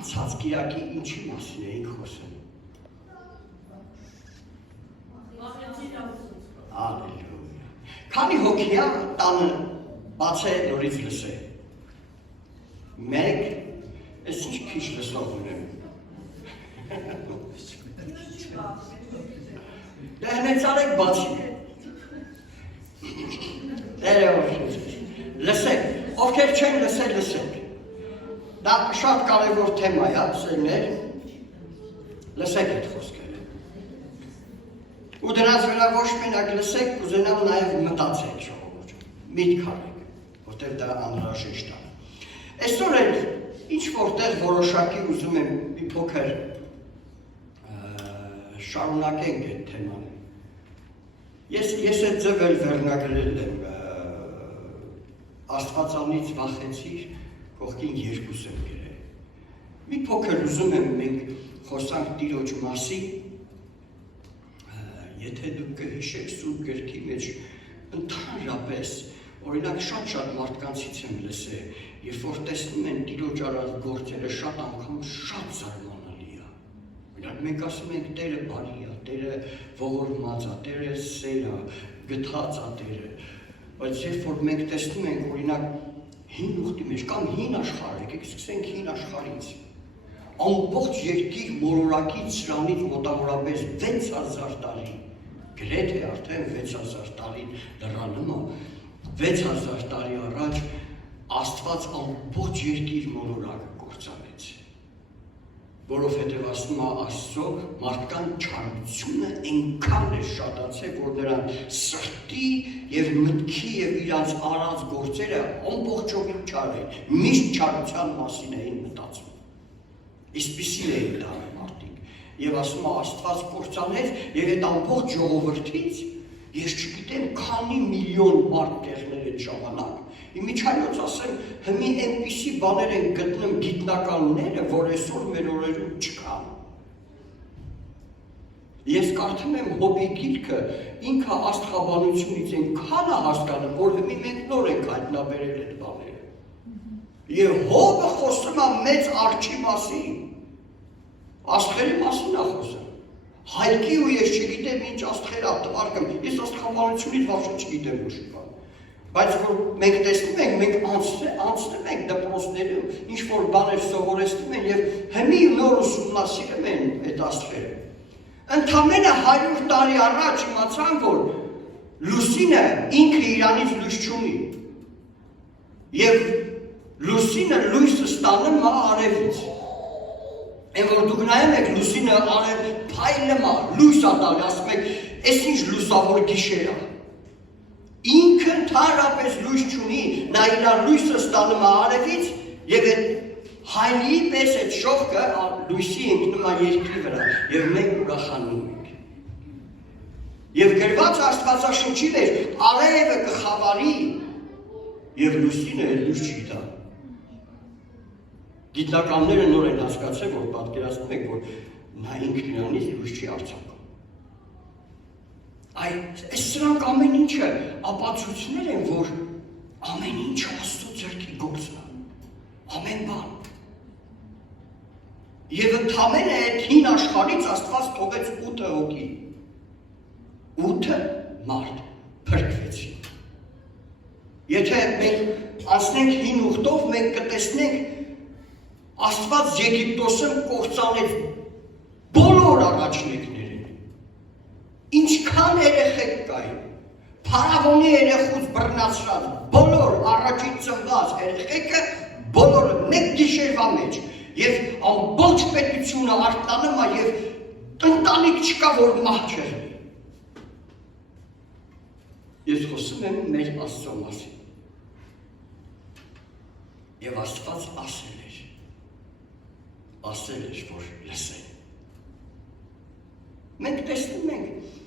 անցած կիրակի ինչի մասին էինք խոսում։ Ալելույա։ Քանի հոգիա տանը բացե նորից լսե։ Մեկ, ես ինչ քիչ լսող ունեմ։ Դե հնեցարեք բացի։ Լսեք, ովքեր չեն լսել, լսեք։ Դա շատ կարևոր թեմա է, սերներ, լսեք այդ խոսքերը։ Ու դրանց վրա ոչ մենակ լսեք, կուզենամ նաև մտածեք ժողովուրդ, միտք արեք, որտեղ դա անհրաժեշտ է։ Այսօր էլ ինչ որտեղ որոշակի ուզում եմ մի փոքր շարունակենք այդ թեման։ Ես այդ ձևել վերնագրել եմ Աստվածանից վախեցիր, կողքին երկուս եմ գրել։ Մի փոքր ուզում եմ մենք խոսանք Տիրոջ մասին, եթե դուք կհիշեք Սուրբ Գրքի մեջ ընդհանրապես, օրինակ շատ մարդկանցից եմ լսել, երբ որ տեսնում են Տիրոջ արած գործերը շատ անգամ շատ զարմանալի է։ Օրինակ մենք ասում ենք Տերը բարի է, Տերը ողորմած է, Տերը սեր է, գթած է Տերը, բայց երբ որ մենք տեսնում ենք օրինակ հին ուխտի մեջ կամ հին աշխարհ, եկեք սկսենք հին աշխարհից։ Ամբողջ երկիր մոլորակից սրանից մոտավորապես 6000 տարի, գրեթե արդեն 6000 տարի լրանում է, 6000 տարի առաջ Աստված ամբողջ երկիր մոլորակը կործանեց, որովհետև ասում է Աստծո մարդկան չարությունը այնքան է շատացել, որ նրան սրտի և մտքի և իրանց արած գործերը ամբողջովին չար են, միշտ չարության մասին էին մտածում։ Իսպիսին էին դառնում մարդիկ, և ասում է Աստված կործանեց և այդ ամբողջ ժողովրդից ես չգիտեմ քանի միլիոն մարդ կեղներ այդ ժամանակ։ Իմիջայլոց ասեմ, հմի այնպիսի բաներ են գտնում գիտնականները, որ այսօր մեր օրերում չկան։ Ես կարդում եմ Հոբի գիրքը, ինքը աստղաբանությունից այնքան է հասկանում, որ հմի մենք նոր ենք հայտնաբերել այդ բաները։ Եվ Հոբը խոսում է մեծ արջի մասին, աստղերի մասին է խոսում։ Հայկի ու ես չգիտեմ ինչ աստղեր է տվարկում, ես աստղաբանությունից վաղ չգիտեմ ոչ բան։ Բայց որ մենք տեսնում ենք, մենք անցնում ենք դպրոցներում, ինչ-որ բաներ սովորեցնում են և հմի նոր ուսումնասիրում են այդ աստղերը։ Ընդամենը 100 տարի առաջ իմացան, որ լուսինը ինքը իրանից լույս չունի։ Եվ լուսինը լույսը ստանում է արևից։ Են որ դուք նայում եք լուսինը փայլում է, լույս է տալի, ասում եք, այս ինչ լուսավոր գիշեր է։ Ինքը ընդհանրապես լույս չունի, նա իր լույսը ստանում է արևից և այդ հայնիի պես այդ շողքը լույսի ընկնում է երկրի վրա և մենք ուրախանում ենք։ Եվ գրված Աստվածաշնչի մեջ արևը կխավարի և լուսինը լույս չի տա։ Գիտնականները նոր են հասկացել, որ պատկերացնում եք, որ նա ինքն իրանից լույս չի արձակում։ Այս սրանք ամեն ինչը ապացույցներ են, որ ամեն ինչ Աստծո ձեռքի գործն է, ամեն բան։ Եվ ընդամենը այդ հին աշխարհից Աստված թողեց 8 հոգի, 8 մարդ փրկվեցին։ Եթե մենք անցնենք հին ուխտով, մենք կտեսնենք Աստված Եգիպտոսում կործանեց բոլոր առաջնեկներին, ինչքան երեխեք կային, Փարավոնի երեխուց բռնացրած բոլոր առաջին ծնված երեխեքը, բոլորը մեկ գիշերվա մեջ, և ամբողջ պետությունը արթնանում է և ընտանիք չկա, որ մահ չեղնի։ Ես խոսում եմ մեր Աստծո մասին։ Եվ Աստված ասել էր, որ լսեն։ Մենք տեսնում ենք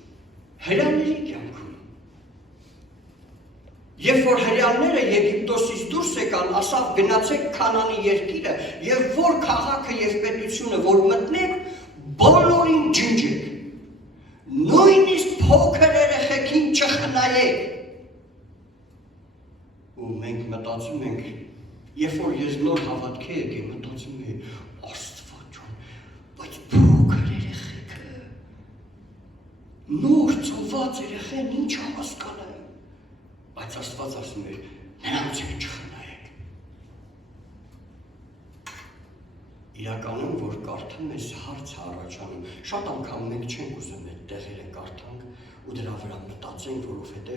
հրեաների կյանքում։ Երբ որ հրեաները Եգիպտոսից դուրս եկան, ասավ գնացեք Քանանի երկիրը և որ քաղաքը և պետությունը, որ մտնեք, բոլորին ջնջեք, նույնիսկ փոքր երեխեքին չխնայեք։ Ու մենք մտածում ենք, երբ որ ես նոր հավատքի եկի, մտածում եմ, ծնված երեխեն ինչ հասկանա։ Բայց Աստված ասում է, նրանց էլ չխնայեք։ Իրականում, որ կարդում ես հարց առաջանում, շատ անգամ մենք չենք ուզում այդ տեղերը կարդանք ու դրա վրա մտածենք, որովհետև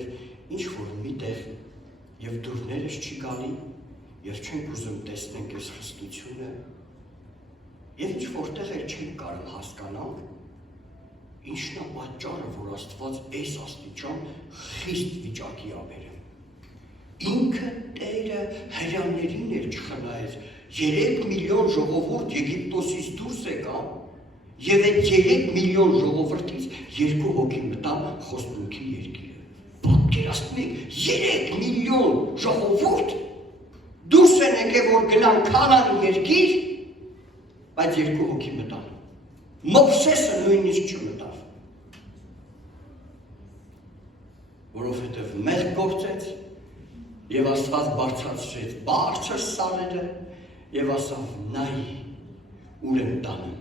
ինչ որ մի տեղ եւ դուրներս չի գալի եւ չենք ուզում տեսնենք այս խստությունը եւ ինչ որտեղ էլ չենք կարող հասկանալ ինչն է պատճառը, որ Աստված այս աստիճան խիստ վիճակի ա բերում։ Ինքը Տերը հրեաներին էլ չխնայեց 3 միլիոն ժողովուրդ Եգիպտոսից դուրս եկան եւ այդ 3 միլիոն ժողովրդից 2 հոգի մտան Խոստունքի երկիրը։ Պատկերացնում եք 3 միլիոն ժողովուրդ դուրս են եկել որ գնան Քանանի երկիր, բայց 2 հոգի մտան։ Մովսեսը նույնիսկ չմտավ, որովհետև մեղք գործեց եւ Աստված բարձրացրեց բարձր սարերը եւ ասավ նայ ուր եմ տանում,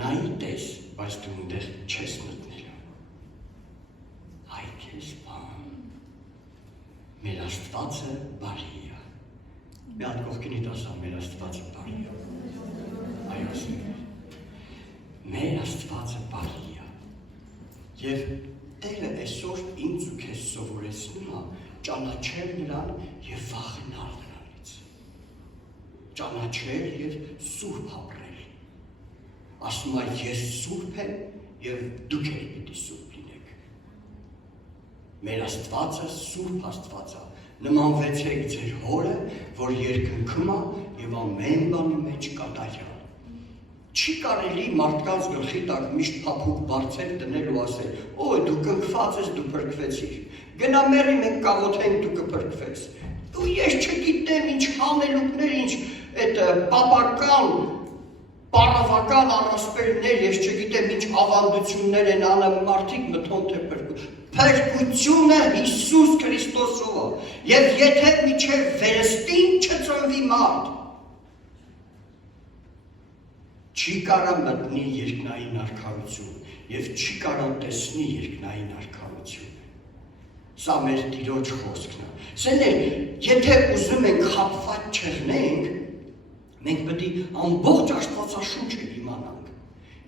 նայ տես, բայց դու այնտեղ չես մտնելու։ Այ քեզ բան, մեր Աստվածը բարի է։ Մի հատ կողքինիդ ասա, մեր Աստվածը բարի է։ Այո, ասենք, մեր Աստվածը բարի է։ Եվ Տերը այսօր ինձ ու քեզ սովորեցնում է ճանաչել նրան եւ վախենալ նրանից։ Ճանաչել եւ սուրբ ապրել։ Ասում է ես սուրբ եմ եւ դուք էլ պիտի սուրբ լինեք։ Մեր Աստվածը սուրբ Աստված է։ Նմանվեցեք ձեր հորը, որ երկնքում է եւ ամեն բանի մեջ կատարյալ։ Չի կարելի մարդկանց գլխի տակ միշտ փափուկ բարձել դնել ու ասել, «Օ, դու կնքված ես, դու փրկվեցիր։ Գնա մերի մենք կաղոթենք դու կփրկվես»։ Ու ես չգիտեմ ինչ հանելուկներ, ինչ այդ պապական, պարավական առասպելներ, ես չգիտեմ ինչ ավանդություններ են անում մարդիկ մտոն թե փրկում։ Փրկությունը Հիսուս Քրիստոսով է։ Եվ եթե միջև վերստին չծնվի մարդ, չի կարա մտնի երկնային արքայություն եւ չի կարա տեսնի երկնային արքայությունը։ Սա մեր Տիրոջ խոսքն է։ Սեներ, եթե ուզում ենք խաբված չեղնենք, մենք պետք է ամբողջ Աստվածաշունչը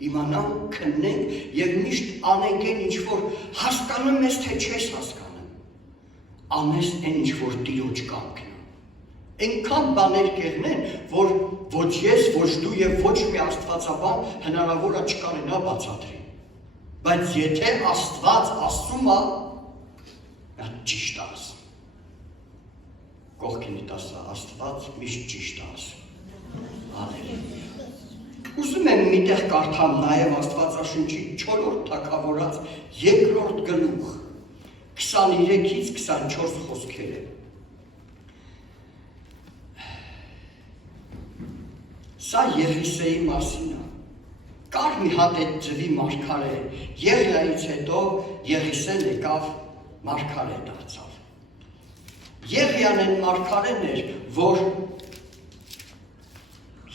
իմանանք, քննենք եւ միշտ անենք այն ինչ որ հասկանում ես թե չես հասկանում։ Անես այն ինչ որ Տիրոջ կամքն է։ Այնքան բաներ կեղնեն, որ ոչ ես, ոչ դու եւ ոչ մի աստվածաբան հնարավոր է չկարենա բացատրի։ Բայց եթե Աստված ասում է, դա ճիշտ է ասում։ Կողքինիդ ասա, Աստված միշտ ճիշտ է ասում։ Հալելույա։ Ուզում եմ միտեղ կարդամ նաեւ Աստվածաշունչի 4-րդ թագավորած 2-րդ գլուխ 23-ից 24 խոսքերը։ Սա Եղիսեի մասին է։ Կար մի հատ այդ ձվի մարգարե, Եղիայից հետո Եղիսեն եկավ մարգարե դարձավ։ Եղիան այն մարգարեն էր, որ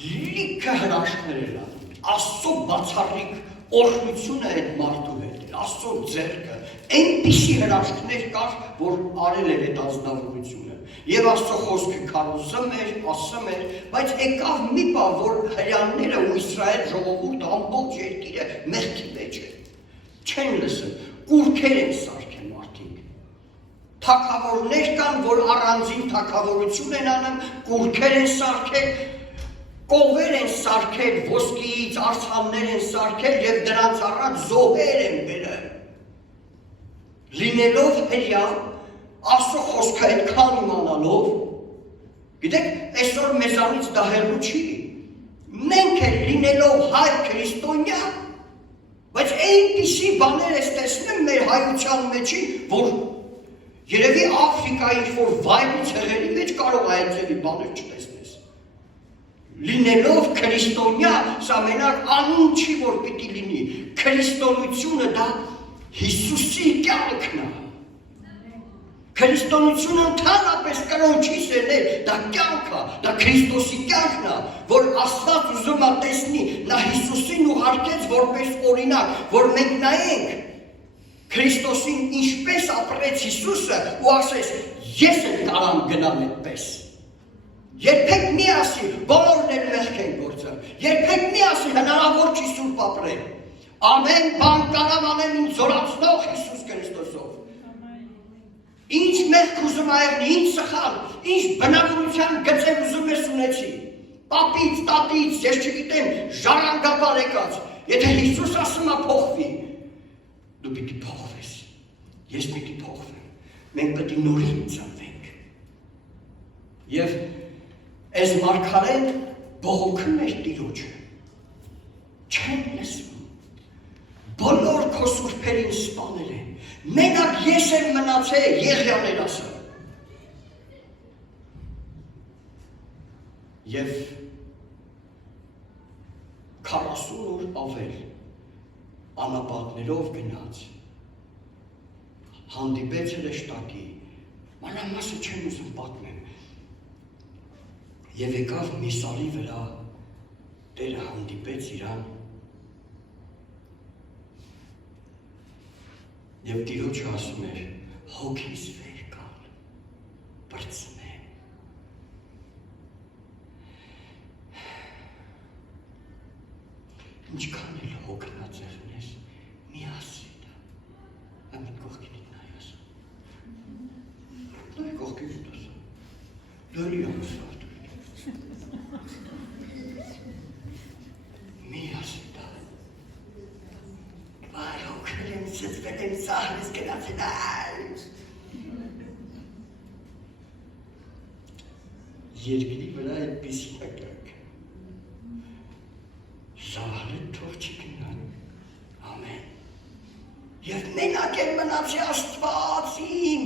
լիքը հրաշքներ էր անում, Աստծո բացառիկ օրհնությունը այդ մարդու հետ էր, Աստծո ձեռքը, այնպիսի հրաշքներ կար, որ արել էր այդ ազնվորությունը։ Եվ Աստծո խոսքը քարոզում էր, ասում էր, բայց եկավ մի բան, որ հրեաները ու Իսրայել ժողովուրդը ամբողջ երկիրը մեղքի մեջ է։ Չեն լսում, կուռքեր են սարքել մարդիկ։ Թագավորներ կան, որ առանձին թագավորություն են անում, կուռքեր են սարքել, կովեր են սարքել, ոսկիից արցաններ են սարքել եւ դրանց առաջ զոհեր են բերել։ Լինելով հրեա, Աստծո խոսքը այդքան իմանալով, գիտեք, այսօր մեզանից դա հեռու չի։ Մենք էլ լինելով հայ քրիստոնյա, բայց այնպիսի բաներ ես տեսնում մեր հայության մեջի, որ երևի Աֆրիկայի ինչ-որ վայրի ցեղերի մեջ կարող է այդ ձևի բաներ չտեսնես։ Լինելով քրիստոնյա, սա մենակ անուն չի, որ պիտի լինի։ Քրիստոնեությունը դա Հիսուսի կյանքն է։ Քրիստոնեությունը ընդհանրապես կրոնչի սերներ, դա կյանք է, դա Քրիստոսի կյանքն է, որ Աստված ուզում է տեսնի, նա Հիսուսին ուղարկեց որպես օրինակ, որ մենք նայենք Քրիստոսին ինչպես ապրեց Հիսուսը ու ասես ես էլ կարամ գնամ այդպես։ Երբեք մի ասի բոլորն էլ մեղք են գործել։ Երբեք մի ասի հնարավոր չի սուրբ ապրել։ Ամեն բան կարամ անեմ ինձ զորացնող Հիսուս Քրիստոսով։ Ինչ մեղք ուզում այրնի, ինչ սխալ, ինչ բնավորության գծեր ուզում ես ունեցի։ Պապից, տատից, ես չգիտեմ, ժառանգաբար եկած։ Եթե Հիսուս ասում է փոխվի, դու պիտի փոխվես, ես պիտի փոխվեմ, մենք պիտի նորին ծնվենք։ Եվ այս մարգարեն բողոքում էր Տիրոջը, չեն լսում, բոլոր քո սուրբերին սպանել են, մենակ ես եմ մնացել Եղիաներ ասել։ Եվ 40 օր ավել անապատներով գնաց, հանդիպեց հրեշտակի, մանրամասը չեմ ուզում պատմեմ, և եկավ մի սալի վրա, Տերը հանդիպեց իրան, և Տիրոջը ասում էր, հոգիս վեր կալ, բրծնե։ Ինչքան էլ հոգնածեղն ես, մի ասի դա, ամեն կողքինիտ նայ ասում, նայ կողքինիտ ասում, դորի ամսվար դուրի, մի ասի դա, վայ հոգնել եմ սծվել եմ սահրս գնացել այլ, երկրի վրա այդ պիսինակակ, Զահրը թող չգնան, ամեն, և մենակ են մնացի Աստվածին,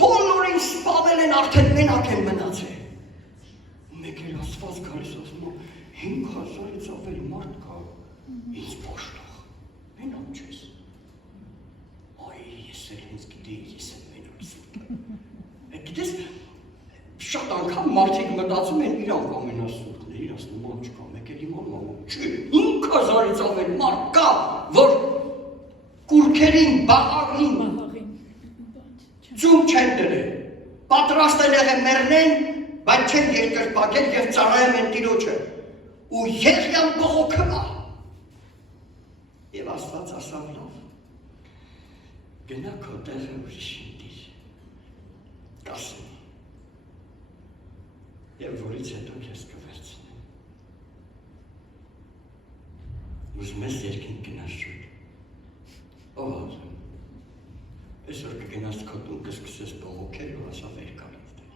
բոլորին սպանել են արդեն մենակ են մնացել, մեկ էլ Աստված գալիս ասում է, 5000-ից ավել մարդ կա, ինձ պաշտող, մենակ չես, այ ես էլ ինձ գիտեի, ես եմ մենակ սուրտ, գիտես, շատ անգամ մարդիկ մտածում են իրանք ամենասուրտն է, իրանք նման չկա, մեկ էլ իման մամում չի, 5000-ից ավել մարդ կա, որ կուրքերին, բաղաղին, ձում չեն դրել, պատրաստ են եղել մեռնեն, բայց չեն երկրպագել և ծառայում են Տիրոջը, ու Եղիան բողոքում է, և Աստված ասավ լավ, գնա քո տեղը ուրիշին դիր, կասեմ, և որից հետո ես կվերցնեմ, ուզում ես երկինք գնաս շուտ, ով ասում, այսօր կգնաս քո տուն կսկսես բողոքել ու ասա վեր կարից դեր,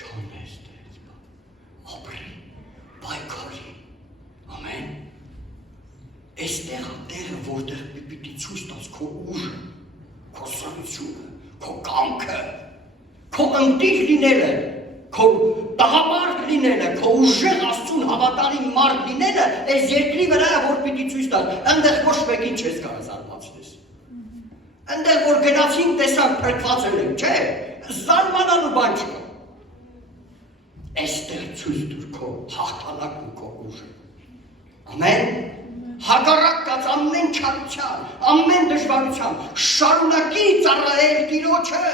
չոնես դերից բան, ապրի, բայքարի, ամեն, այստեղ տեղը, որտեղ պիտի ցույց տաս քո ուժը, քո սրությունը, քո կամքը, քո ընտիր լինելը, քո տաղամարդ լինելը, քո ուժեղ Աստծուն հավատարիմ մարդ լինելը, այս երկրի վրա որ պիտի ցույց տաս, այնտեղ ոչ մեկին չես կարող զարմացնես։ Այնտեղ որ գնացին տեսանք փրկված են, չէ, զարմանալու բան չկա։ Այստեղ ցույց տուր քո հաղթանակն ու քո ուժը։ Ամեն։ Հակառակ կաց ամեն չարության, ամեն դժվարության, շարունակի ծառայել Տիրոջը։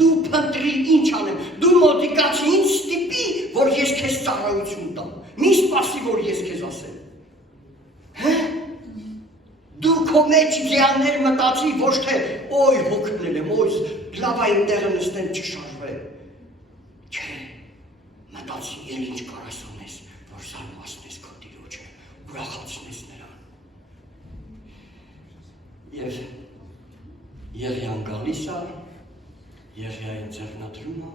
Դու փնտրի ինչ անեմ, դու մոտիկացի ինչ ստիպի, որ ես քեզ ծառայություն տամ, մի սպասի, որ ես քեզ ասեմ։ Դու քո մեջ ձյաններ մտածի, ոչ թե օй հոգնել եմ, օй լավ այն տեղը նստեմ չշարժվեմ։ Չէ, մտածի էլ ինչ կարաս անես, որ զարմացնես քո Տիրոջը, ուրախացնես նրան։ Եվ Եղիան գալիս է, Եղիային ձեռնադրում է,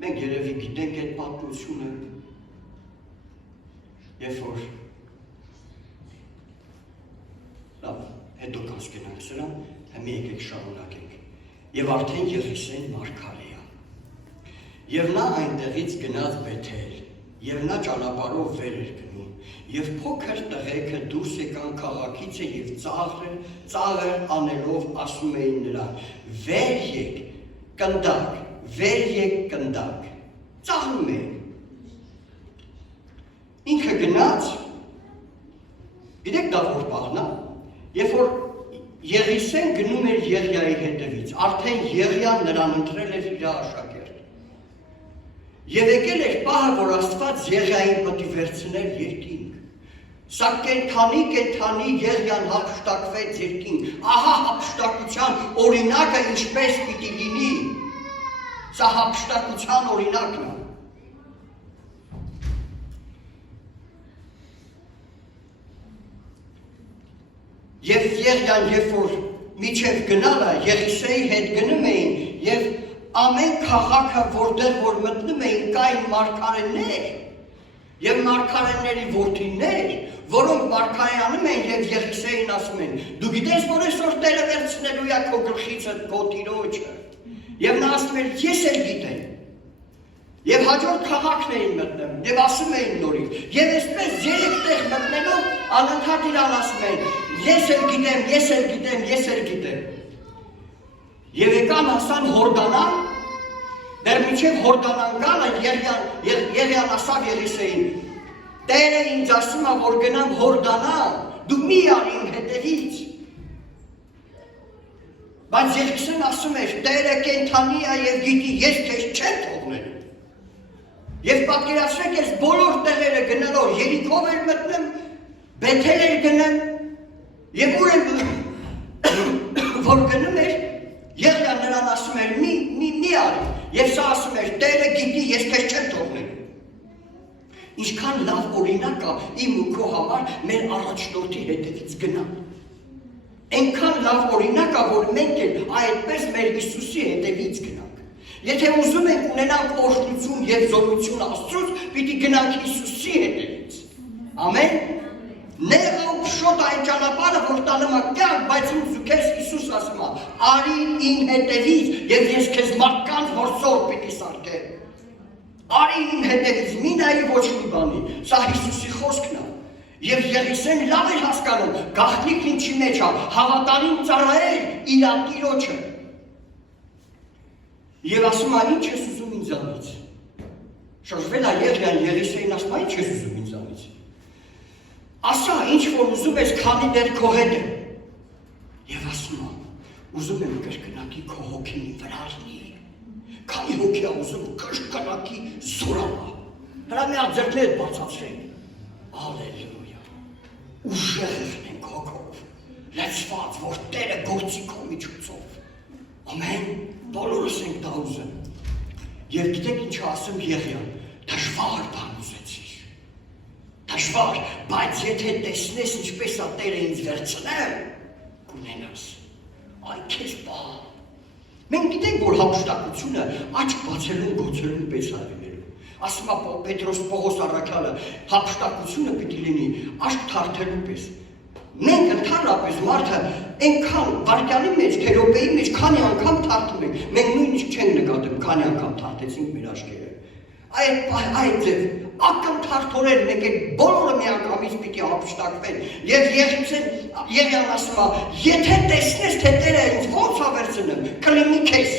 մենք երևի գիտենք այդ պատմությունը, երբ որ լավ, հետո կանցկենանք սրան, հմի եկեք շարունակենք, և արդեն Եղիսեն մարգարե է, և նա այնտեղից գնաց Բեթել, և նա ճանապարհով վեր էր գնում, և փոքր տղեկը դուրս եկան քաղաքից և ծաղր անելով ասում էին նրան, վեր եկ, կնդակ, վեր եկ կնդակ, ծաղրում էին։ Ինքը գնաց, գիտեք դա որ բաղն է, Երբ որ Եղիսեն գնում էր Եղիայի հետևից, արդեն Եղիան նրան ընտրել էր իր աշակերտ։ Եվ եկել էր պահը, որ Աստված Եղիային պետք է վերցներ երկինք։ Սա կենդանի Եղիան հափշտակվեց երկինք։ Ահա հափշտակության օրինակը ինչպես պիտի լինի։ Սա հափշտակության օրինակն է։ Եվ Եղիան, երբ որ միջև գնալը Եղիսեի հետ գնում էին, եւ ամեն քաղաքը, որտեղ որ մտնում էին, կային մարգարեներ, եւ մարգարեների որդիներ, որոնք մարգարեանում էին եւ Եղիսեին ասում են. դու գիտես, որ այսօր Տերը վերցնելու է քո գլխից քո տիրոջը։ Եվ նա ասում էր, ես էլ գիտեմ։ Եվ հաջորդ քաղաքն էին մտնում, եւ ասում էին նորից, եւ այսպես 3 տեղ մտնելով անընդհատ իրան ասում էին. ես էլ գիտեմ։ Եվ եկան հասան Հորդանան, դեռ մինչև Հորդանան գալը Եղիան ասավ Եղիսեին. Տերը ինձ ասում է, որ գնամ Հորդանան, դու մի արի իմ հետևից։ Բայց Եղիսեն ասում էր, Տերը կենդանի է եւ գիտի, ես քեզ չեմ թողնելու։ Եվ պատկերացրեք, ես բոլոր տեղերը գնալով Երիքով էր մտնում, Բեթել էր գնում, եւ ուր որ գնում էր, Եղիան նրան ասում էր, մի արի, եւ սա ասում էր, Տերը գիտի, ես քեզ չեմ թողնելու։ Ինչքան լավ օրինակ է իմ ու քո համար մեր առաջնորդի հետևից գնալ։ Այնքան լավ օրինակ է, որ մենք էլ այդպես մեր Հիսուսի հետևից գնանք։ Եթե ուզում ենք ունենանք օրհնություն եւ զորություն Աստծուց, պիտի գնանք Հիսուսի հետևից։ Ամեն։ Նեղա ու փշոտ այն ճանապարհը, որ տանում է կյանք, բայց ինձ ու քեզ Հիսուս ասում է. արի իմ հետևից եւ ես քեզ մարդկանց որսոր պիտի սարքեմ։ Արի իմ հետևից, մի նայի ոչ մի բանի։ Սա Հիսուսի խոսքն է։ Եվ Եղիսեն լավ էր հասկանում, գաղտնիքն ինչի մեջ է, հավատարիմ ծառայել իր տիրոջը։ Եվ ասում է, ինչ ես ուզում ինձանից։ Շրջվել է Եղիան Եղիսեին ասում է, ինչ ես ուզում ինձանից։ Ասա, ինչ որ ուզում ես, քանի դեռ քո հետ եմ։ Եվ ասում է, ուզում եմ կրկնակի քո հոգին վրա լինի։ Քանի հոգի է ուզում կրկնակի զորանա։ Հրա մի հատ ձեռքներդ բացացրեք։ Ալելույա։ Ուժեղ ենք հոգով, լեցված, որ Տերը գործի քո միջոցով։ Ամեն, բոլորս ենք դա ուզում։ Եվ գիտեք ինչ ասում Եղիան, դժվար բան ուզեցիր։ Դժվար, բայց եթե տեսնես ինչպես է Տերը ինձ վերցնել, կունենաս։ Այ քեզ բան։ Մենք գիտենք, որ հափշտակությունը աչք բացելուն գոցելուն պես է լինելու։ Ասում է Պետրոս Պողոս առաքյալը, հափշտակությունը պիտի լինի աչք թարթելու պես։ Մենք ընդհանրապես մարդը այնքան վարկյանի մեջ, րոպեի մեջ քանի անգամ թարթում ենք, մենք նույնիսկ չենք նկատում, քանի անգամ թարթեցինք մեր աչքերը։ Այդ ձև ակնթարթորեն մենք այդ բոլորը միանգամից պիտի հափշտակվեն։ Եվ Եղիան ասում է, եթե տեսնես, թե Տերը ինձ ոնց է վերցնում, կլինի քեզ։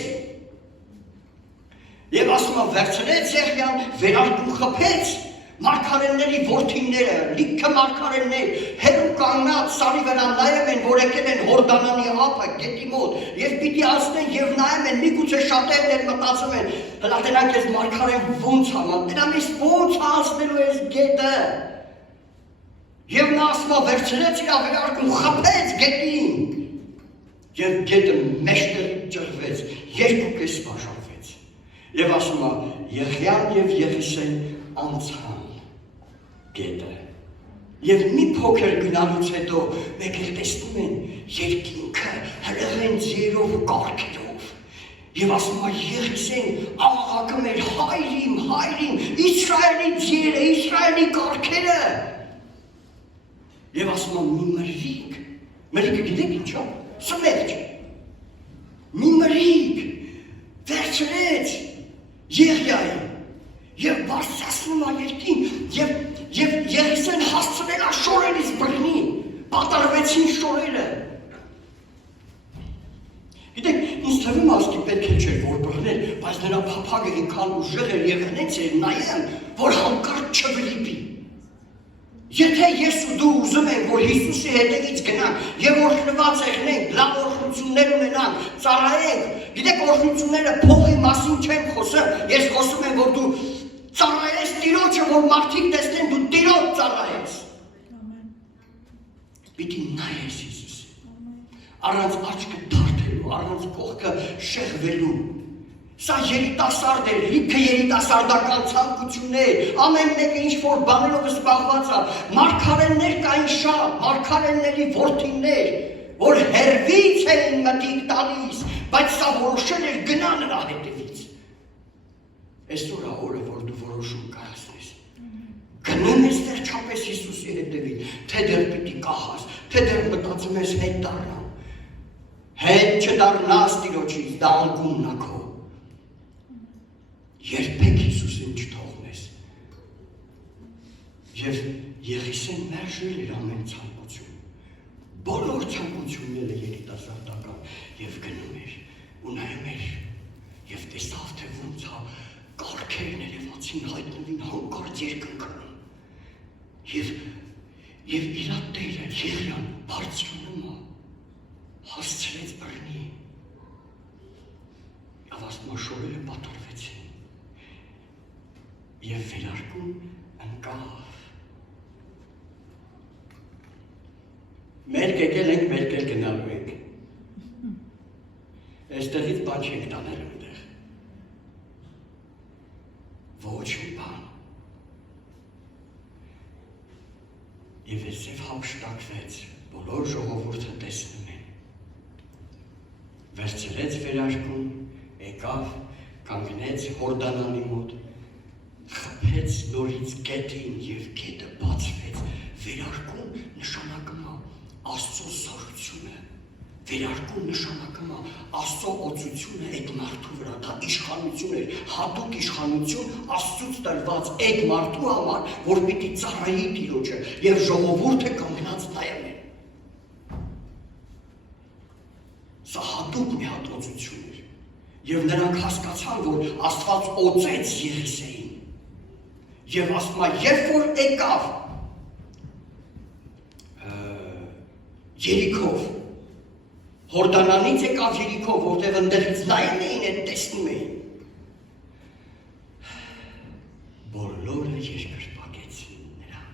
Եվ ասում է, վերցրեց Եղիան, վերարկուն խփեց, մարգարեների որդիները, լիքը մարգարեներ, հեռու կանգնած սարի վրա նայում են, որ եկել են Հորդանանի ափը, գետի մոտ, եւ պիտի անցնեն եւ նայում են, միգուցե շատերն են մտածում են, հլա տենակ ես մարգարեն ոնց է, տենամ ես ոնց անցնելու ես գետը։ Եվ նա ասում է, վերցրեց իր վերարկուն, խփեց գետին, եւ գետը մեջտեղ ճրվեց, երկուքես բաժանվեց։ Եվ ասում է, Եղիան եւ Եղիսեն անցան գետը։ Եվ մի փոքր գնալուց հետո մեկ էլ տեսնում են երկինքը հրեղեն ձիերով ու կառքերով։ Եվ ասում է Եղիսեն աղաղակում էր հայրիմ, Իսրայելի ձիերը, Իսրայելի կառքերը։ Եվ ասում է մի մրրիկ գիտեք ինչ է, սմերջ, մի մրրիկ վերցրեց Եղիային եւ բարձրացնում է երկին եւ Եղիսեն հասցնել է շորերից բռնի, պատարվեցին շորերը։ Գիտեք, ինձ թվում է ասկի պետք է չէր որ բռնել, բայց նրա փափագը այնքան ուժեղ էր եւ հնեց էր նայեմ, որ հանկարծ չվրիպի։ Եթե ես ու դու ուզում ենք, որ Հիսուսի հետևից գնանք եւ օրհնված եղնենք, լավ օրհնություններ ունենանք, ծառայենք, գիտեք օրհնությունները փողի մասին չեմ խոսում, ես խոսում եմ, որ դու ծառայես Տիրոջը, որ մարդիկ տեսնեն դու Տիրոջ ծառայես։ Պիտի նայես Հիսուսին։ Առանց աչքը դարձնելու, առանց կողքը շեղվելու։ Սա երիտասարդ է, լիքը երիտասարդական ցանկություններ, ամեն մեկը ինչ-որ բաներով զբաղված է, մարգարեներ կային շատ, մարգարեների որդիներ, որ հերվից էին մտիկ տալիս, բայց սա որոշել էր գնա նրա հետևից։ Այսօր է օրը, որ դու որոշում կայացնես։ Գնում ես վերջապես Հիսուսի հետևից, թե դեռ պիտի կախաս, թե դեռ մտածում ես հետ դառնամ։ Հետ չդառնաս Տիրոջից, դա անկումն է քո։ Երբեք Հիսուսին չթողնես։ Եվ Եղիսեն մերժել էր ամեն ցանկություն։ Բոլոր ցանկությունները երիտասարդական եւ գնում էր ու նայում էր եւ տեսավ թե ոնց է կարգերն երևացին հայտնվին հանկարծ երկնքում։ Եվ իր տերը Եղիան բարձրանում է հասցրեց բռնի։ Ավաստմաշորերը պատրվեցին։ Եվ վերարկում ընկավ։ Մենք եկել ենք, մենք էլ գնալու ենք։ Այստեղից բան չենք տանել այնտեղ։ Ոչ մի բան։ Եվ այսև հափշտակվեց, բոլոր ժողովուրդը տեսնում են։ Վերցրեց վերարկում, եկավ, կանգնեց Հորդանանի մոտ, խփեց նորից գետին և գետը բացվեց, վերարկում նշանակում է Աստծո զորությունը, վերարկում նշանակում է Աստծո օծությունը այդ մարդու վրա, դա իշխանություն էր, հատուկ իշխանություն Աստծուց տրված այդ մարդու համար, որ պիտի ծառայի Տիրոջը և ժողովուրդը կանգնած նայում են։ Սա հատուկ մի հատ օծություն էր, և նրանք հասկացան, որ Աստված օծեց Եղիսեին։ Եվ ասում է, երբ որ եկավ Երիքով, Հորդանանից եկավ Երիքով, որտեղ ընդեղից նայում էին, այդ տեսնում էին։ Բոլորը երկրպագեցին նրան,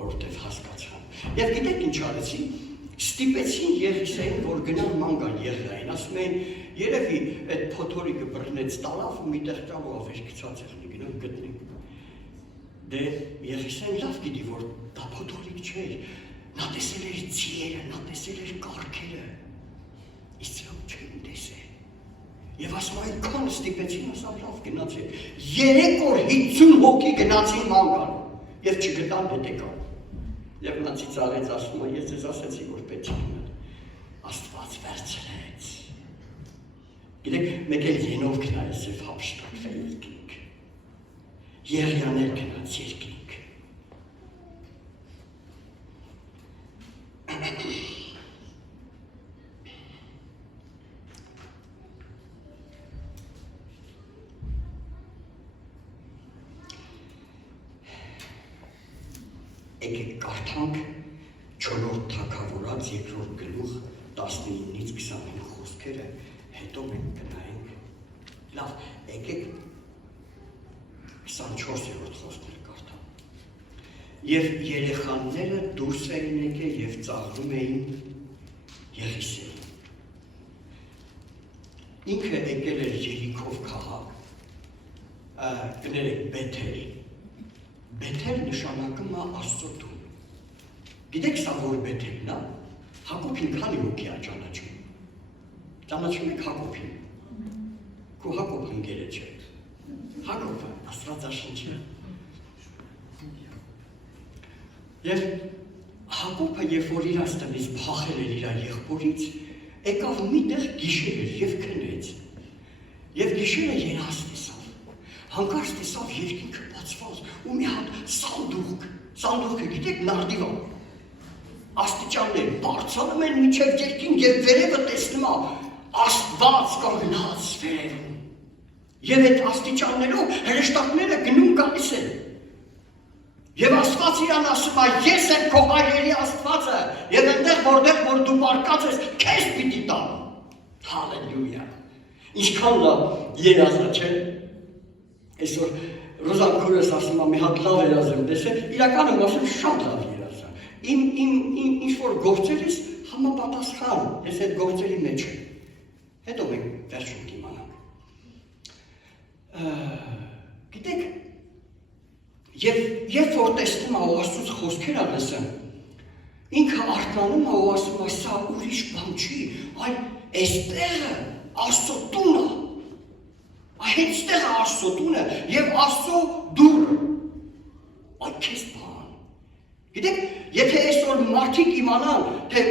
որովհետև հասկացան։ Եվ գիտեք ինչ արեցին, ստիպեցին Եղիսեին, որ գնան ման գան Եղիային, ասում էին, երևի այդ փոթորիկը բռնեց տալավ ու միտեղ կարող է վերգցած եղնի, գնան գտնենք։ Դե Եղիսեն լավ գիտի, որ դա փոթորիկ չէր, նա տեսել էր ձիերը, նա տեսել էր կառքերը, իսկ նրանք չէին տեսել։ Եվ ասում այնքան ստիպեցին, ասավ լավ գնացեք, 3 օր 50 հոգի գնացին ման գան, և չգտան հետ եկան։ Եվ նա ծիծաղեց, ասում է, ես ձեզ ասեցի, որ պետք չի գնալ, Աստված վերցրեց։ Գիտեք, մեկ էլ ենով գնայես և հափշտակվել երկինք, Եղիան էլ գնաց երկինք։ Եկեք կարդանք 4-րդ թագավորաց 2-րդ գլուխ 19-ից 25 խոսքերը, հետո մենք գնայինք։ Լավ, եկեք 24-րդ խոսքերը կարդանք։ Եվ երեխաները դուրս էին եկել և ծաղրում էին Եղիսեին։ Ինքը եկել էր Երիքով քաղաք, կներեք Բեթել։ Բեթել նշանակում է Աստծո տուն։ Գիտեք սա որ Բեթելն է, Հակոբին քանի հոգի է ճանաչում։ Ճանաչում եք Հակոբին։ Քո Հակոբ ընկերը չէ։ Հակոբը Աստվածաշնչը։ Եվ Հակոբը, երբ որ իր տնից փախել էր իր եղբորից, եկավ մի տեղ գիշեր էր և քնեց։ Եվ գիշերը երազ տեսավ։ Հանկարծ տեսավ երկինքը բացված ու մի հատ սանդուղք, գիտեք, նարդիվան։ Աստիճաններ բարձրանում են մինչև երկինք և վերևը տեսնում է Աստված կանգնած վերևում։ Եվ այդ աստիճաններով հրեշտակները գնում գալիս են։ Եվ Աստված իրան ասում է, ես եմ քո հայրերի Աստվածը, եւ այնտեղ որտեղ որ դու պարկած ես, քեզ պիտի տամ։ Հալելույա։ Ինչքան լավ երազա, չէ՞։ Այսօր Ռոզան քուրս ասում է, մի հատ լավ երազ եմ տեսել, իրականում ասում շատ լավ երազ է։ Իմ ինչ որ գործերից համապատասխան, ես այդ գործերի մեջ եմ։ Հետո մենք վերջում կիմանանք։ Գիտեք, Եվ որ տեսնում է ու Աստծուց խոսքեր լսում, ինքը արթնանում է ու ասում է, սա ուրիշ բան չի, այլ այստեղը Աստծո տունը, այստեղը Աստծո տունը եւ Աստծո դուռը, այ քեզ բան։ Գիտեք, եթե այսօր մարդիկ իմանան, թե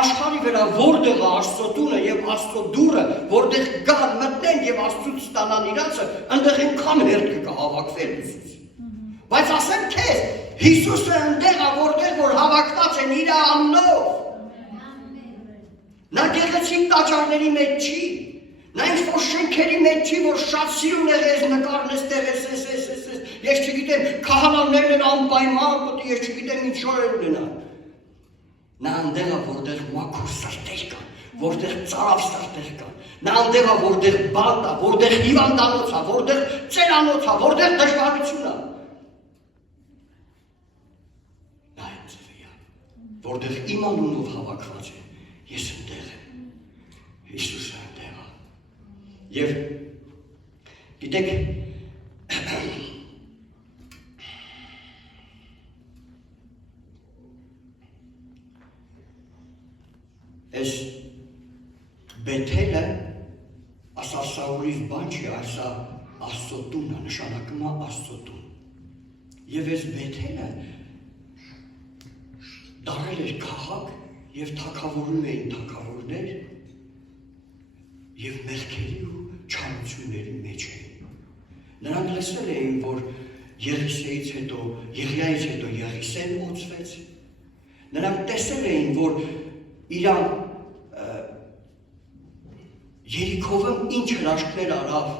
աշխարհի վրա որտեղ է Աստծո տունը եւ Աստծո դուռը, որտեղ գան մտնեն եւ Աստծուց ստանան իրանցը, այնտեղ այնքան հերթ կգա հավաքվել Հիսուս։ Բայց ասեմ քեզ, Հիսուսը այնտեղ է, որտեղ որ հավաքված են իր անունով։ Նա գեղեցիկ տաճարների մեջ չի, նա ինչ-որ շենքերի մեջ չի, որ շատ սիրուն ես նկարն էստեղ ես, ես չգիտեմ, քահանաներն են անպայման, պետք է ես չգիտեմ ինչ շորեր ունենան։ Նա այնտեղ է, որտեղ մաքուր սրտեր կան, որտեղ ծարավ սրտեր կան։ Նա այնտեղ է, որտեղ բանտ է, որտեղ հիվանդանոց է, որտեղ ծերանոց է, որտեղ դժվարություն է։ Որտեղ իմ անունով հավաքված են, ես այնտեղ եմ, Հիսուսը այնտեղ է։ Եվ գիտեք, այս Բեթելը ասա Սաուլից բան չի, ասա Աստծո տունն է, նշանակում է Աստծո տուն։ Եվ այս Բեթելը դարել էր քաղաք եւ թագավորում էին թագավորներ եւ մեղքերի ու չարությունների մեջ էին։ Նրանք լսել էին, որ Եղիսեից հետո, Եղիայից հետո Եղիսեն օծվեց։ Նրանք տեսել էին, որ իրան Երիքովը ինչ հրաշքներ արավ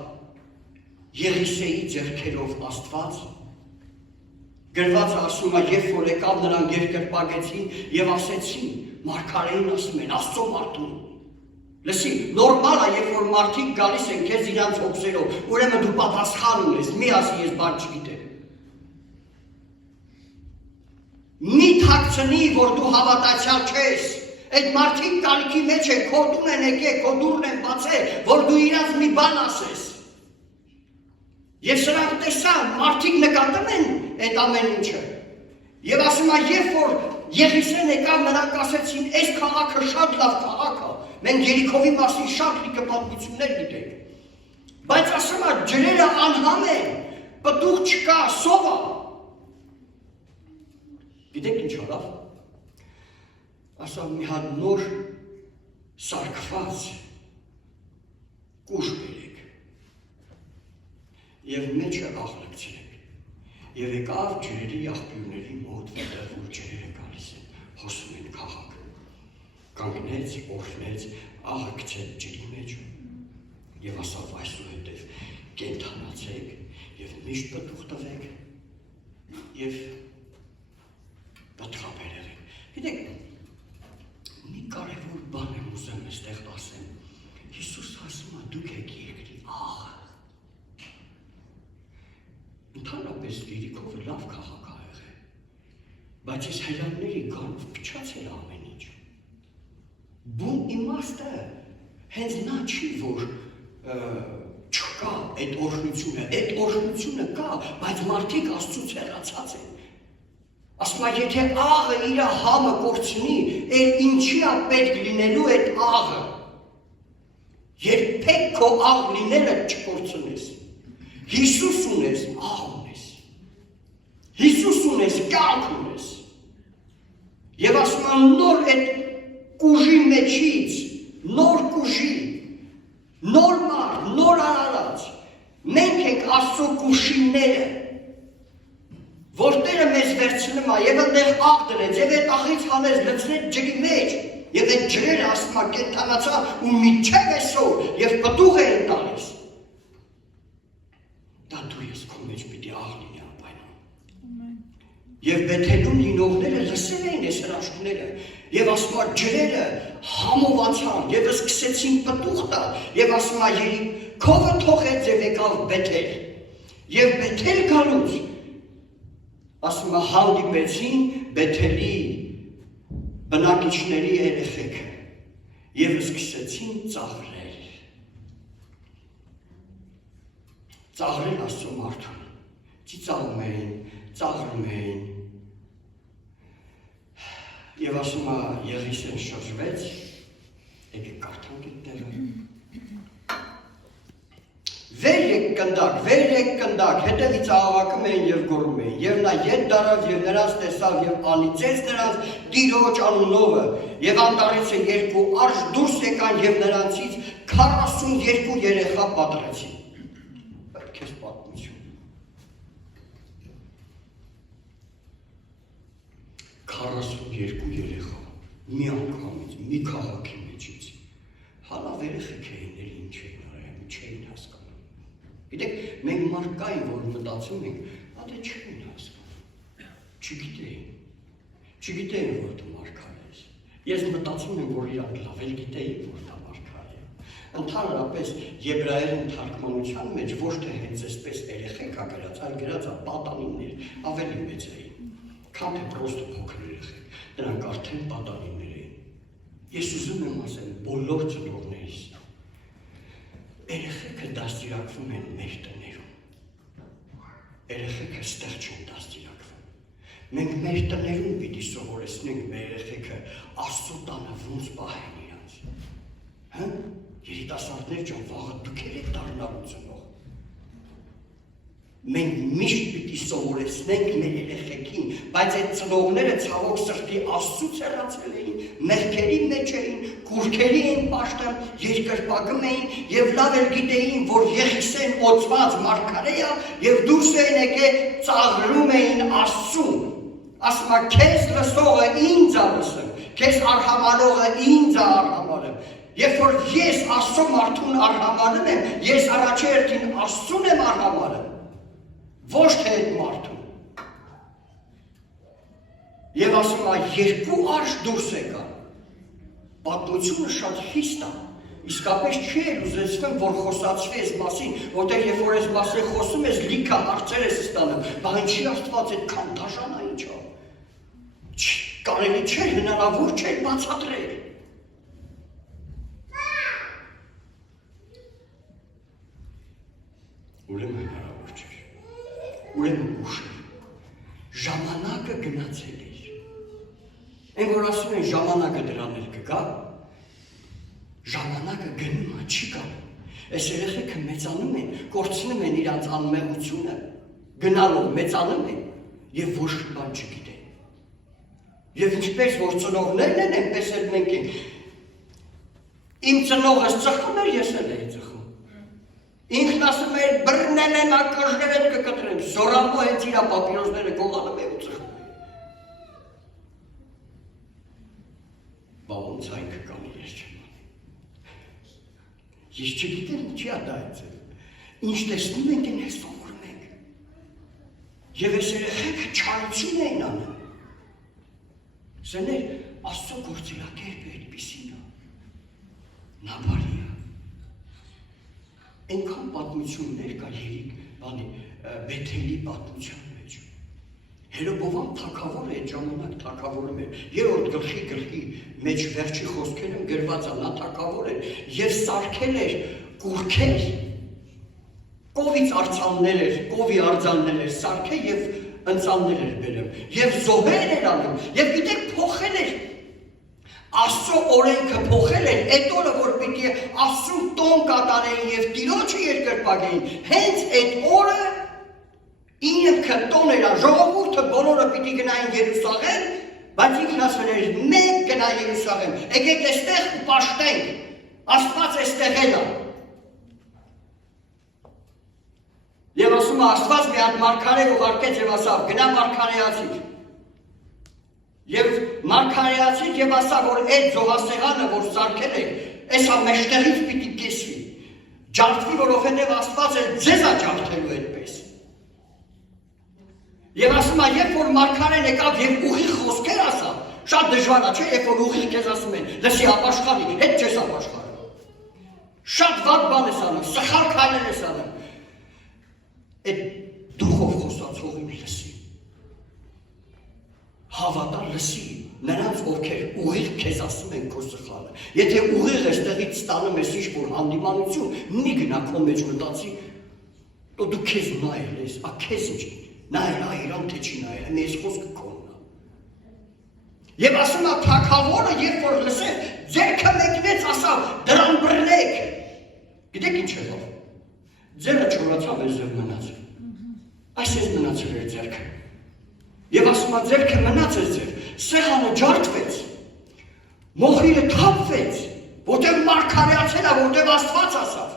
Եղիսեի ձեռքերով Աստված։ Գրված ասում է, երբ որ եկավ նրանք երկրպագեցին եւ ասեցին, մարգարեին ասում են, Աստծո մարդուն։ Լսի, նորմալ է, երբ որ մարդիկ գալիս են քեզ իրանց հոգսերով, ուրեմն դու պատասխան ունես, մի ասի ես բան չգիտեմ։ Մի թաքցնի, որ դու հավատացյալ չես։ Այդ մարդիկ կարիքի մեջ են, քո տուն են եկել, քո դուռն են բացել, որ դու իրանց մի բան ասես։ Եվ սրանք տեսան, մարդիկ նկատում են այդ ամեն ինչը։ Եվ ասում է, երբ որ Եղիսեն եկավ, նրանք ասեցին, այս քաղաքը շատ լավ քաղաք է, մենք Երիքովի մասին շատ լիքը պատմություններ գիտենք։ Բայց ասում է, ջրերը անհամ են, պտուղ չկա, սով է։ Գիտեք ինչ արավ։ Ասա մի հատ նոր սարքված կուժ բերեք և մեջը աղլկցրեք և եկավ ջրերի աղբյուրների մոտ, որտեղ որ ջրերը գալիս են, հոսում են քաղաք, կանգնեց, օրհնեց, աղլկցեց ջրի մեջ և ասավ այսուհետև կենդանացեք և միշտ պտուղ տվեք և պտղաբեր եղեք։ Գիտեք, մի կարևոր բան եմ ուզում այստեղ ասեմ։ Հիսուս ասում է, դուք եք երկրի աղը։ Ընդհանրապես Երիքովը լավ քաղաք է եղել, բայց այս հրեաների գանով փչացել ամեն ինչ։ Բուն իմաստը հենց նա չի, որ չկա այդ օրհնությունը կա, բայց մարդիկ Աստծուց հեռացած են։ Ասում է, եթե աղը իր համը կորցնի, էլ ինչի է պետք լինելու այդ աղը։ Երբեք քո աղ լինելը չկորցնես։ Հիսուս ունես, աղ ունես։ Հիսուս ունես, կյանք ունես։ Եվ ասում է, նոր այդ կուժի մեջից, նոր կուժի, նոր մար, նոր արարած, մենք ենք Աստծո կուշիները, որ Տերը մեզ վերցնում է և այնտեղ աղ դրեց, և այդ աղից հանեց լցնեց ջրի մեջ, և այդ ջրերը ասում է կենդանացա ու մինչև այսօր և պտուղ էին տալիս։ Դա դու ես քո մեջ պիտի աղ լինի ապայնում։ Եվ Բեթելում լինողները լսել էին այս հրաշքները, եւ ասում է ջրերը համովացան, եւ սկսեցին պտուղ տալ, եւ ասում է երիքովը թողեց եւ եկավ Բեթել։ Եվ Բեթել գալուց ասում է հանդիպեցին Բեթելի բնակիչների երեխեքը եւ սկսեցին ծաղրել։ Ծաղրել Աստծո մարդուն, ծիծաղում էին, ծաղրում էին։ Եվ ասում է Եղիսեն շրջվեց, եկեք կարդանք այդտեղը։ Վեր եք կնդակ, հետևից աղաղակում էին եւ գոռում էին, եւ նա ետ դարավ եւ նրանց տեսավ եւ անիծեց նրանց Տիրոջ անունովը, եւ անտառից երկու արշ դուրս եկան եւ նրանցից 42 երեխա պատռեցին։ Քեզ պատմություն։ 42 երեխա, մի անգամից, մի քաղաքի մեջից, հալավ երեխեք էին, ինչ էին արել, չէին հասկանում։ Գիտեք, մենք մարդկային, որ մտածում ենք, դե չէին հասկանում, չգիտեին, որ դու մարդկա ես։ Ես մտածում եմ, որ իրանք լավ էլ գիտեին, որ դա մարդկա է։ Ընդհանրապես եբրայերեն թարգմանության մեջ ոչ թե հենց այսպես երեխեք ա գրած, այլ գրած ա պատանիներ, ավելի մեծ էին, քան թե պրոստը փոքր երեխեք, նրանք արդեն պատանիներ էին։ Ես ուզում եմ ասել բոլոր ծնողներից, երեխեքը դաստիարակվում են մեր տներում, երեխեքը ստեղ չեն դաստիարակվում, մենք մեր տներում պիտի սովորեցնենք մեր երեխեքը Աստծո տանը ոնց պահեն իրանց, երիտասարդներ ջան, վաղը դուք եք դառնալու ծնող, մենք միշտ պիտի սովորեցնենք մեր երեխեքին, բայց այդ ծնողները ցավոք սրտի Աստծուց հեռացել էին, մեղքերի մեջ էին, կուրքերի էին պաշտում, երկրպագում էին եւ լավ էլ գիտեին, որ Եղիսեն օծված մարգարե է եւ դուրս էին եկել ծաղրում էին Աստծուն։ Ասում է քեզ լսողը ինձ է լսում, քեզ արհամարողը ինձ է արհամարում։ Երբ որ ես Աստծո մարդուն արհամարում եմ, ես առաջերտին Աստծուն եմ արհամարում, ոչ թե այդ մարդուն։ Եվ ասում է երկու արշ դուրս եկան։ Պատմությունը շատ խիստ է, իսկապես չի էլ ուզեցվում, որ խոսացվի այս մասին, որտեղ երբ որ այս մասին խոսում ես, լիքը հարցեր ես ստանում, բա ինչի Աստված այդքան դաժան է ինչ է։ Կարելի չէ, հնարավոր չէ բացատրել։ Ուրեմն հնարավոր չէ։ Ուրեմն ուշ էր, ժամանակը գնացել էր, են որ ասում են ժամանակը դրան էլ կգա, ժամանակը գնում է, չի գալու, այս երեխեքը մեծանում են, կորցնում են իրանց անմեղությունը, գնալով մեծանում են և ոչ բան չգիտեն, և ինչպես որ ծնողներն են, այնպես էլ մենք ենք, իմ ծնողս ծխում էր, ես էլ էի ծխում, ինքն ասում էր բռնել եմ ակրժներ հետ կկտրեմ, զորավո հենց իրա պապիրոզները գողանում է ու ծխում է։ Բա ոնց այնքը կանի ես չեմ անի։ Ես չգիտեմ ինչի ա դա էցել, ինչ տեսնում ենք են ես սովորում ենք։ Եվ ես երեխեքը չարություն էին անում։ Սեներ Աստծո գործելակերպը այդպիսին է, նա բարի է։ Այնքան պատմություններ կա երիկ, բանի, Բեթելի պատմության մեջ։ Հերոբովամ թագավոր է, այդ ժամանակ թագավորում էր, երրորդ գլխի մեջ վերջի խոսքերում գրված է, նա թագավոր էր և սարքել էր կուրքեր, կովից արձաններ էր, կովի արձաններ էր սարքել և ընծաններ էր բերում, և զոհեր էր անում, և գիտեք փոխել էր, Աստծո օրենքը փոխել էր, այդ օրը, որ պիտի Աստծուն տոն կատարեին և Տիրոջը երկրպագեին, հենց այդ օրը ինքը տոն էր, ժողովուրդը բոլորը պիտի գնային Երուսաղեմ, բայց ինքն ասել էր, մենք գնա Երուսաղեմ, եկեք այստեղ ու պաշտենք, Աստված այստեղ էլ է։ Եվ ասում է Աստված մի հատ մարգարե ուղարկեց և ասավ, գնա մարգարեացիր։ Եվ մարգարեացիր և ասա, որ այդ զոհասեղանը, որ սարքել եք, այսա մեջտեղից պիտի կեսվի, ջարդվի, որովհետև Աստված էլ ձեզ է ջարդելու այդպես։ Եվ ասում է, երբ որ մարգարեն եկավ եւ ուղիղ խոսքեր ասավ, շատ դժվար է, չէ, երբ որ ուղիղ քեզ ասում են, լսի ապաշխարի, հետ չես ապաշխարում։ Շատ վատ բան ես անում, սխալ քայլեր ես անում։ Այդ դուխով խոսացողին լսի։ Հավատա լսի նրանց, ովքեր ուղիղ քեզ ասում են քո սխալը։ Եթե ուղիղ ես տեղից ստանում ես ինչ-որ հանդիմանություն, մի գնա քո մեջ մտածի, դու քեզ նայել ես, քեզ ինչ նայել, իրան թե չի նայել, մեզ խոսքը քոնն է։ Եվ ասում է թագավորը, երբ որ լսեց, ձեռքը մեկնեց, ասավ, դրան բռնեք։ Գիտեք ինչ եղավ։ Ձեռը չորացավ, այստեղ մնաց։ Այսպես մնացել էր ձեռքը։ Եվ ասում է ձեռքը մնացել ձեր, սեղանը ջարդվեց, մոխիրը թափվեց, որտեղ մարգարեացել է, որտեղ Աստված ասավ։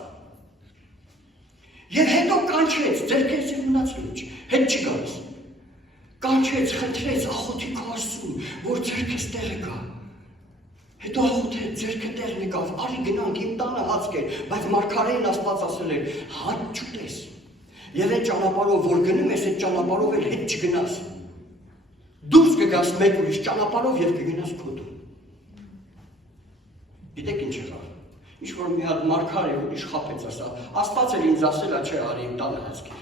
Եվ հետո կանչեց, ձեռքերս և մնացել ուչ, հետ չի գալիս։ Կանչեց, խնդրեց, ախոթի քո Աստծուն, որ ձեռքս տեղը գա։ Հետո ախոթեց, ձեռքը տեղն եկավ, արի գնանք իմ տանը հաց կեր, բայց մարգարեին Աստված ասել էր, հաց չուտես։ Եվ այդ ճանապարհով որ գնում ես, այդ ճանապարհով էլ հետ չգնաս։ Դուրս կգաս մեկ ուրիշ ճանապարհով և կգնաս քո տուն։ Գիտեք ինչ եղավ։ Ինչ-որ մի հատ մարգարե ուրիշ խաբեց ասա, Աստված էլ ինձ ասել է, չէ, արի իմ տանը հաց կեր։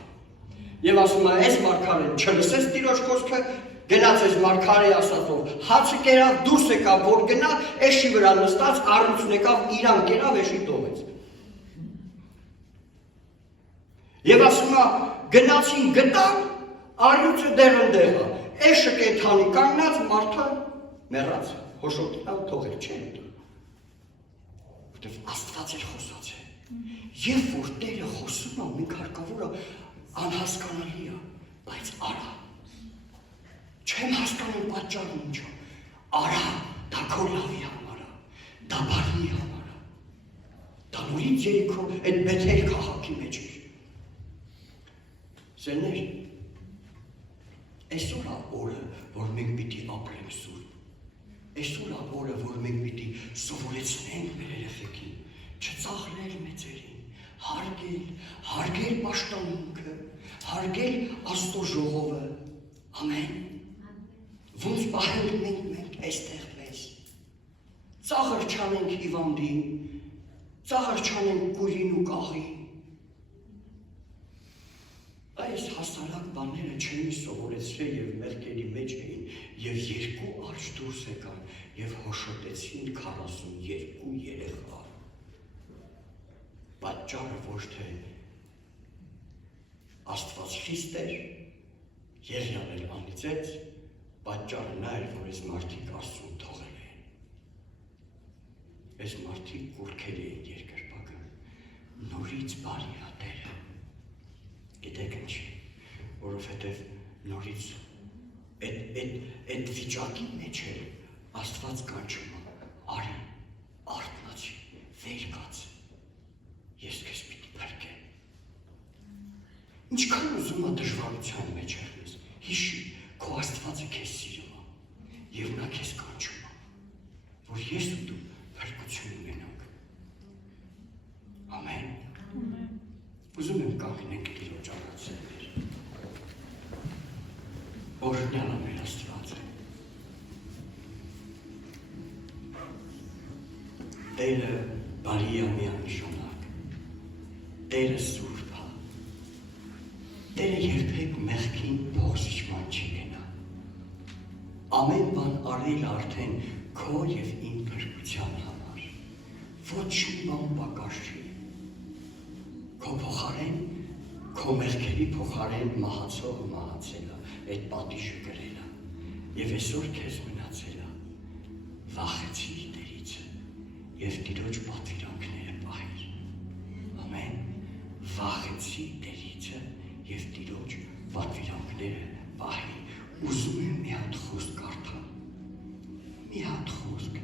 Եվ ասում է, այս մարգարեն չլսեց Տիրոջ խոսքը, գնաց այս մարգարեի ասածով, հացը կերավ, դուրս եկավ, որ գնա, էշի վրա նստած, առյուծն եկավ, իրան կերավ, էշի տողեց։ Եվ ասում է, գնացին գտան, առյուծը դեռ ընդեղ է, էշը կենդանի կանգնած, մարդը մեռած, հոշոտին ալ թողել չեն ուտում։ Որտև Աստված էր խոսացել։ Երբ որ Տերը խոսում է, մենք հարկավոր է անհասկանալի է, բայց արա։ Չեմ հասկանում պատճառն ինչ է։ Արա, դա քո լավի համար է, դա բարի համար է։ Դա նորից Երիքո այդ Բեթել քաղաքի մեջ էր։ Սերներ, այսօր է օրը, որ մենք պիտի ապրենք սուրբ։ Այսօր է օրը, որ մենք պիտի սովորեցնենք մեր երեխեքին, չծաղրել մեծերին, հարգել պաշտամունքը, հարգել Աստծո ժողովը, ամեն, ոնց պահենք մենք այստեղ մեզ, ծաղր չանենք հիվանդին, ծաղր չանենք կուրին ու կաղին, այս հասարակ բաները չեն սովորեցրել և մեղքերի մեջ էին և երկու արջ դուրս եկան և հոշոտեցին 42 երեխա։ Պատճառը ոչ թե Աստված խիստ էր, Եղիան էլ անիծեց, պատճառը նա էր, որ այս մարդիկ Աստծուն թողել են։ Այս մարդիկ կուռքել էին երկրպագը, նորից բարի է Տերը։ Գիտեք ինչ, որովհետև նորից այդ վիճակի մեջ էլ Աստված կանչում է, արի, արթնացի, վեր կաց, ես քեզ պիտի փրկեմ։ Ինչքան ուզում է դժվարության մեջ եղնես, հիշի, քո Աստվածը քեզ սիրում է, և նա քեզ կանչում է, որ ես ու դու փրկություն ունենանք։ Ամեն։ Ուզում եմ կանգնենք Տիրոջ առաջ սերներ։ Օրհնյալ է մեր Աստվածը։ Տերը բարի է միանշանակ։ Տերը սուրբ է։ Տերը երբեք մեղքին փոխզիջման չի գնա։ Ամեն բան արել արդեն քո և իմ փրկության համար։ Ոչ մի բան պակաս չի։ Քո փոխարեն, քո մեղքերի փոխարեն մահացողը մահացել է, այդ պատիժը կրել է, և այսօր քեզ մնացել է, վախեցիր Տերիցը և Տիրոջ պատվիրանքները պահիր, ամեն, վախեցիր Տերիցը և Տիրոջ պատվիրանքները պահիր, ուզում եմ մի հատ խոսք կարդալ, մի հատ խոսք,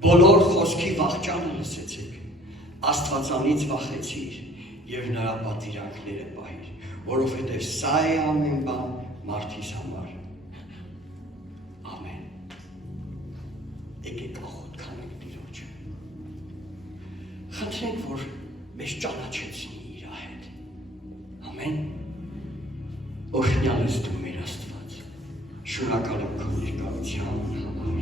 բոլոր խոսքի վախճանը լսեցիք, Աստվածանից վախեցիր և նրա պատվիրանքները պահիր, որովհետև սա է ամեն բան մարդիս համար։ Ամեն։ Եկեք աղոթ քանենք Տիրոջը։ Խնդրենք, որ մեզ ճանաչեցնի իր հետ։ ամեն։ Օրհնյալ ես դու մեր Աստված։ Շնորհակալ եմ քո ներկայության համար։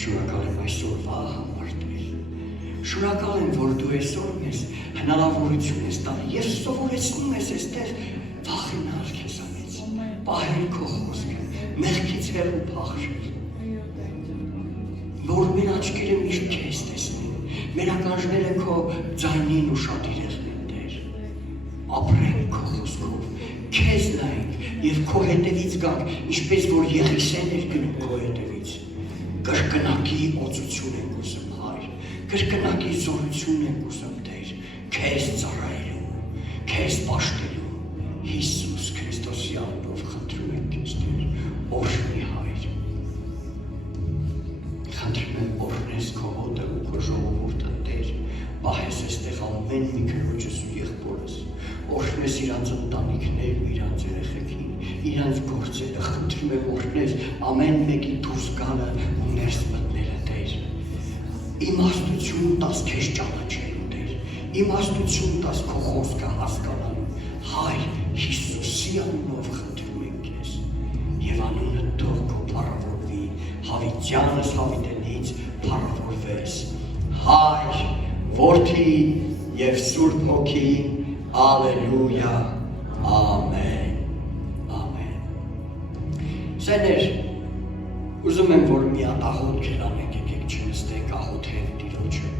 Շնորհակալ եմ այսօրվա համար Տեր։ Շնորհակալ եմ, որ դու այսօր մեզ հնարավորություն ես տալի եւ սովորեցնում ես այստեղ վախենալ քեզանից, պահել քո խոսքը, մեղքից հեռու փախչել։ Որ մեր աչքերը միշտ քեզ տեսնեն, մեր ականջները քո ձայնին ուշադիրեն Տեր։ Ապրենք քո խոսքով, քեզ նայենք եւ քո հետևից գանք, ինչպես որ Եղիսեն էր գնում քո հետևից։ Կրկնակի օծություն ենք ուզում, Հայր, կրկնակի զորություն ենք ուզում, Տեր, քեզ ծառայելու, քեզ պաշտելու, Հիսուս Քրիստոսի անունով խնդրում ենք քեզ, Տեր, օրհնի Հայր։ Խնդրում եմ օրհնես քո հոտը ու քո ժողովուրդը, Տեր, պահես այստեղ ամեն մի քրոջս ու եղբորս, օրհնես իրանց ընտանիքներն ու իրանց երեխեքին, իրանց գործերը, խնդրում եմ օրհնես ամեն մեկի դուրս գալը ու ներս մտնելը, Տեր։ Իմաստություն տաս քեզ ճանաչելու, Տեր, իմաստություն տաս քո խոսքը հասկանալու, Հայր, Հիսուսի անունով խնդրում ենք քեզ, եւ անունը թող քո փառավորվի, հավիտյանս հավիտենից փառավորվես, Հայր, Որդի եւ Սուրբ Հոգի, Ալելույա, ամեն, ամեն։ Սեներ, ուզում եմ, որ մի հատ աղոթք անենք, եկեք չնստենք աղոթել Տիրոջը։